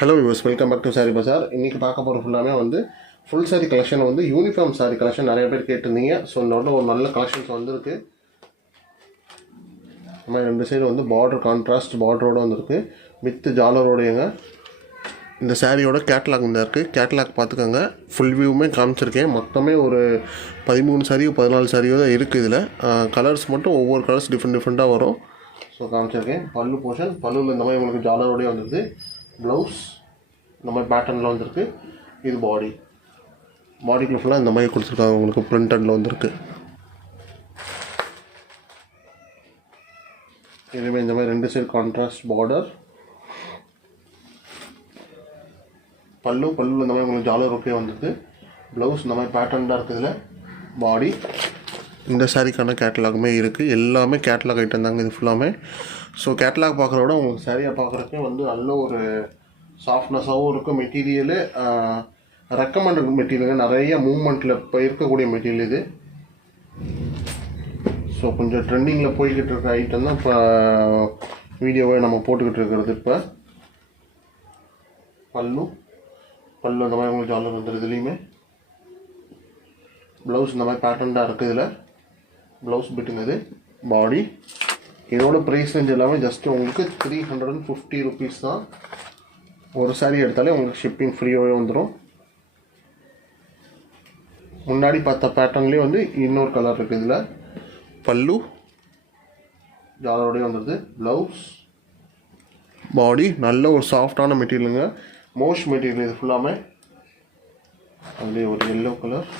Hello viewers, welcome back to Sari Bazaar. இன்றைக்கி பார்க்க போகிற ஃபுல்லாமே வந்து ஃபுல் சாரி கலெக்ஷன் வந்து யூனிஃபார்ம் சாரி கலெக்ஷன் நிறைய பேர் கேட்டிருந்தீங்க. ஸோ இதோட ஒரு நல்ல கலெக்ஷன்ஸ் வந்திருக்கு. இந்த மாதிரி ரெண்டு சைடு வந்து பார்டர் கான்ட்ராஸ்ட் பார்டரோடு வந்திருக்கு வித் ஜாலரோடையங்க. இந்த சாரியோட கேட்லாக் இந்த இருக்குது. கேட்லாக் பார்த்துக்கோங்க. ஃபுல் வியூவுமே காமிச்சிருக்கேன். மொத்தமே ஒரு 13 சாரியோ 14 சாரியோ தான் இருக்குது. இதில் கலர்ஸ் மட்டும் ஒவ்வொரு கலர்ஸ் டிஃப்ரெண்ட்டாக வரும். ஸோ காமிச்சிருக்கேன். பல்லு போர்ஷன், பல்லுவில் இந்த மாதிரி உங்களுக்கு ஜாலரோடய வந்துடுது. ப்ளவுஸ் இந்த மாதிரி பேட்டர்னில் வந்துருக்கு. இது பாடிக்குள்ள ஃபுல்லாக இந்த மாதிரி கொடுத்துருக்காங்க. உங்களுக்கு பிரிண்டடில் வந்துருக்கு. இதுவே இந்த மாதிரி ரெண்டு சைடு கான்ட்ராஸ்ட் பார்டர். பல்லுவில் இந்த மாதிரி உங்களுக்கு ஜாலர் ஓகே வந்துருக்கு. ப்ளவுஸ் இந்த மாதிரி பேட்டர்ன்டாக இருக்குது. இதில் பாடி இந்த சாரிக்கான கேட்டலாகுமே இருக்குது. எல்லாமே கேட்டலாக் ஐட்டம் தாங்க இது ஃபுல்லாமே. ஸோ கேட்டலாக் பார்க்குற விட உங்களுக்கு சாரியாக பார்க்குறதுக்கே வந்து நல்ல ஒரு சாஃப்ட்னஸாகவும் இருக்கும். மெட்டீரியலு ரெக்கமெண்டட் மெட்டீரியல், நிறைய மூவ்மெண்ட்டில் இப்போ இருக்கக்கூடிய மெட்டீரியல் இது. ஸோ கொஞ்சம் ட்ரெண்டிங்கில் போய்கிட்டு இருக்க ஐட்டம் தான் இப்போ வீடியோவை நம்ம போட்டுக்கிட்டு இருக்கிறது. இப்போ பல்லு அந்த மாதிரி உங்களுக்கு ஜாலர் வந்துடுது. இதுலேயுமே ப்ளவுஸ் இந்த மாதிரி பேட்டர்ன்டாக இருக்குது. இதில் ப்ளவுஸ் பிட்டுங்கிறது. பாடி இதோட ப்ரைஸ் ரேஞ்ச் எல்லாமே ஜஸ்ட்டு உங்களுக்கு 350 ருபீஸ் தான். ஒரு சாரீ எடுத்தாலே உங்களுக்கு ஷிப்பிங் ஃப்ரீயாகவே வந்துடும். முன்னாடி பார்த்த பேட்டர்ன்லேயே வந்து இன்னொரு கலர் இருக்குது. இதில் பல்லு ஜாலரோடய வந்துடுது. ப்ளவுஸ் பாடி நல்ல ஒரு சாஃப்டான மெட்டீரியலுங்க. மோஷ் மெட்டீரியல் இது ஃபுல்லாமே. அதுலேயே ஒரு எல்லோ கலர்,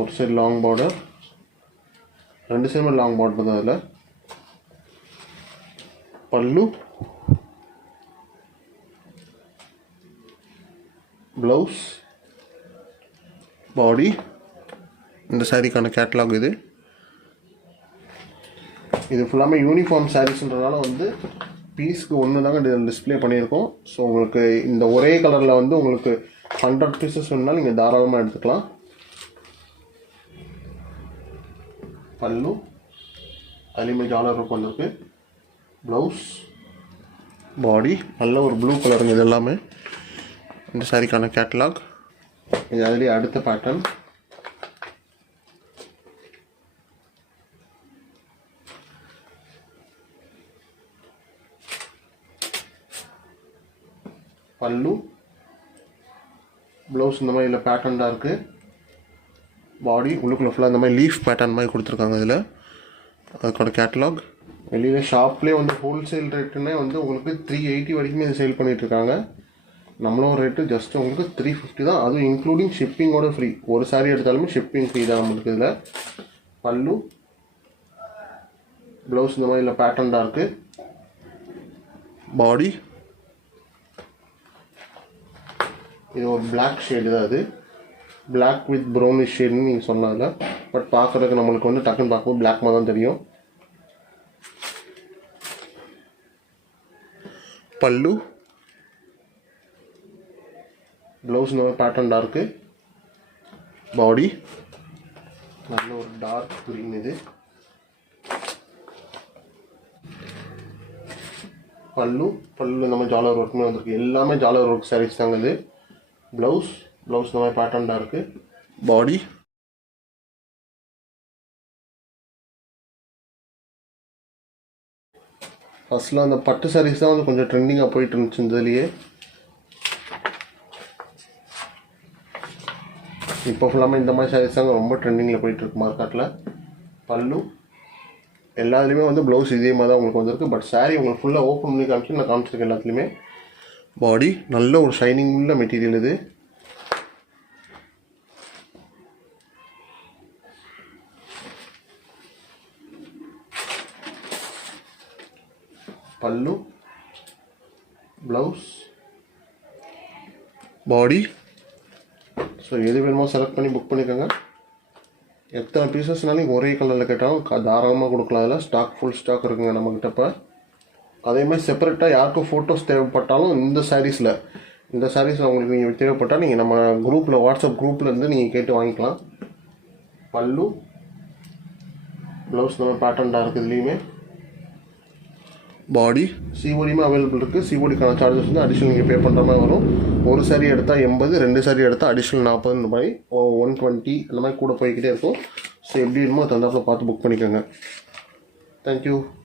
ஒரு சைடு லாங் பார்டர், ரெண்டு சைடுமே லாங் பார்டர் தான். அதில் பல்லு, ப்ளவுஸ், பாடி. இந்த சாரீக்கான கேட்லாக் இது ஃபுல்லாமே யூனிஃபார்ம் சாரீஸ்ன்றனால வந்து பீஸ்க்கு ஒன்று தாங்க டிஸ்பிளே பண்ணியிருக்கோம். ஸோ உங்களுக்கு இந்த ஒரே கலரில் வந்து உங்களுக்கு 100 பீசஸ் வேணுனாலும் நீங்கள் தாராளமாக எடுத்துக்கலாம். பல்லு அதுலேயுமே ஜாலர் ஒர்க் வந்திருக்கு. ப்ளவுஸ், பாடி நல்ல ஒரு ப்ளூ கலருங்க. இது எல்லாமே இந்த சாரிக்கான கேட்லாக். இது அதுலேயே அடுத்த பேட்டர்ன். பல்லு, ப்ளவுஸ் இந்த மாதிரி இல்லை பேட்டர்ன்டாக இருக்குது. பாடி உள்ளுக்குள்ள ஃபுல்லாக இந்த மாதிரி லீஃப் பேட்டர்ன் மாதிரி கொடுத்துருக்காங்க. இதில் அதுக்கோட கேட்லாக். வெளியில் ஷாப்லேயே வந்து ஹோல்சேல் ரேட்டுன்னே வந்து உங்களுக்கு 380 வரைக்குமே இது சேல் பண்ணிகிட்ருக்காங்க. நம்மளோட ரேட்டு ஜஸ்ட் உங்களுக்கு 350 தான். அதுவும் இன்க்ளூடிங் ஷிப்பிங்கோட ஃப்ரீ. ஒரு சாரீ எடுத்தாலுமே ஷிப்பிங் ஃப்ரீ தான் நம்மளுக்கு. இதில் பல்லு, ப்ளவுஸ் இந்த மாதிரி இல்லை பேட்டர்ன்டாக இருக்குது. பாடி இது ஒரு பிளாக் ஷேடு தான். அது பிளாக் வித் ப்ரௌனிஷ் ஷேடுன்னு நீங்கள் சொன்னதில்ல. பட் பார்க்குறதுக்கு நம்மளுக்கு வந்து டக்குன்னு பார்க்கும்போது பிளாக் மாதிரி தான் தெரியும். பல்லு, ப்ளவுஸ் இந்த மாதிரி பேட்டர்ன்டாக இருக்குது. பாடி நல்ல ஒரு டார்க் க்ரீன். இது பல்லு இந்த மாதிரி ஜாலர் ஒர்க்குமே வந்திருக்கு. எல்லாமே ஜாலர் ஒர்க் சாரீஸ் தாங்க இது. ப்ளவுஸ் இந்த மாதிரி பேட்டர்ன்டாக இருக்குது. பாடி ஃபஸ்ட்டில் அந்த பட்டு சாரீஸ் தான் வந்து கொஞ்சம் ட்ரெண்டிங்காக போயிட்டு இருந்துச்சு. இதுலேயே இப்போ ஃபுல்லாமே இந்த மாதிரி சாரீஸ் தாங்க ரொம்ப ட்ரெண்டிங்கில் போயிட்டுருக்கு மார்க்கெட்டில். பல்லு எல்லாத்துலேயுமே வந்து ப்ளவுஸ் இதே மாதிரி தான் உங்களுக்கு வந்திருக்கு. பட் சாரீ உங்களுக்கு ஃபுல்லாக ஓப்பன் பண்ணி காமிச்சு நான் காமிச்சிருக்கேன் எல்லாத்துலேயுமே. பாடி நல்ல ஒரு ஷைனிங் உள்ள மெட்டீரியல் இது. பல்லு, ப்ளவுஸ், பாடி. ஸோ எது வேணுமோ செலக்ட் பண்ணி புக் பண்ணிக்கோங்க. எத்தனை பீசஸ்னாலும் ஒரே கலரில் கேட்டாலும் தாராளமாக கொடுக்கலாம். அதில் ஃபுல் ஸ்டாக் இருக்குங்க நம்மக்கிட்ட. இப்போ அதேமாதிரி செப்பரேட்டாக யாருக்கும் ஃபோட்டோஸ் தேவைப்பட்டாலும் இந்த சாரீஸில் உங்களுக்கு நீங்கள் தேவைப்பட்டால் நீங்கள் நம்ம குரூப்பில் வாட்ஸ்அப் குரூப்பில் இருந்து நீங்கள் கேட்டு வாங்கிக்கலாம். பல்லு, ப்ளவுஸ் நம்ம பேட்டர்ன்டாக இருக்குது. இதுலேயுமே பாடி சிஓடியுமே அவைலபிள் இருக்குது. சிஓடிக்கான சார்ஜஸ் வந்து அடிஷ்னல் நீங்கள் பே பண்ணுற மாதிரி வரும். ஒரு saree எடுத்தால் 80, 2 saree எடுத்தால் அடிஷ்னல் 40 ரூபாய், 120 அந்த மாதிரி கூட போய்கிட்டே இருக்கும். ஸோ எப்படி வேணுமோ தந்தாப்பில் பார்த்து புக் பண்ணிக்கோங்க. தேங்க்யூ.